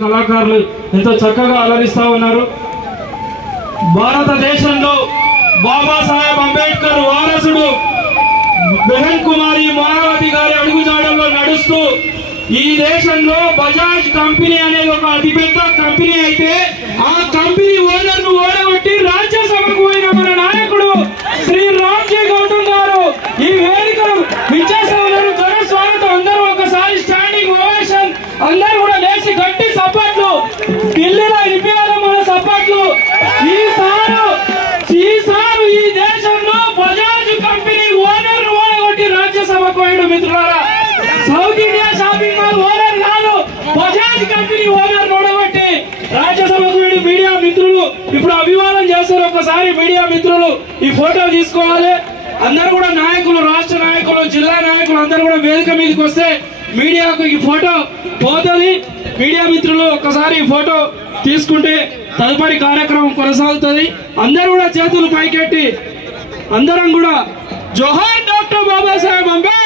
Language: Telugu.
కళాకారులు ఎంతో చక్కగా అలరిస్తా ఉన్నారు. భారతదేశంలో బాబాసాహెబ్ అంబేద్కర్ వారసుడు బెహన్ కుమారి మాయావతి గారి అడుగుజాడల్లో నడుస్తూ ఈ దేశంలో బజాజ్ కంపెనీ అనేది ఒక అతిపెద్ద కంపెనీ అయితే ఆ కంపెనీ ఓనర్ ను ఓడగొట్టి రాజ్యసభకు పోయిన మన నాయకుడు శ్రీ రామ్జీ గౌతమ్ గారు ఈ వేదికను విచ్చేస్తా ఉన్నారు. ఘన స్వాగతం. అందరూ ఒకసారి స్టాండింగ్ ఓవేషన్. అందరూ కూడా లేచి గట్టి సపోర్ట్లు. ఢిల్లీలో ఇప్పియాలి మన సపోర్ట్లు. ఈసారి ఈ దేశంలో బజాజ్ కంపెనీ ఓనర్ ఓడగొట్టి రాజ్యసభకు పోయాడు. మిత్రులారా, south India shopping mall owner కాదు, బజాజ్ కంపెనీ ఓనర్ ఓడగొట్టి రాజ్యసభకు పోయాడు. మీడియా మిత్రులు ఇప్పుడు అభివాదం చేస్తారు. ఒకసారి మీడియా మిత్రులు ఈ ఫోటో తీసుకోవాలి. అందరూ కూడా నాయకులు, రాష్ట్ర నాయకులు, జిల్లా నాయకులు అందరూ కూడా వేదిక మీదకి వస్తే మీడియాకు ఈ ఫోటో పోతుంది. మీడియా మిత్రులు ఒక్కసారి ఈ ఫోటో తీసుకుంటే తదుపరి కార్యక్రమం కొనసాగుతుంది. అందరూ కూడా చేతులు పైకెట్టి అందరం కూడా జోహార్ డాక్టర్ బాబాసాహెబ్ అంబేద్కర్.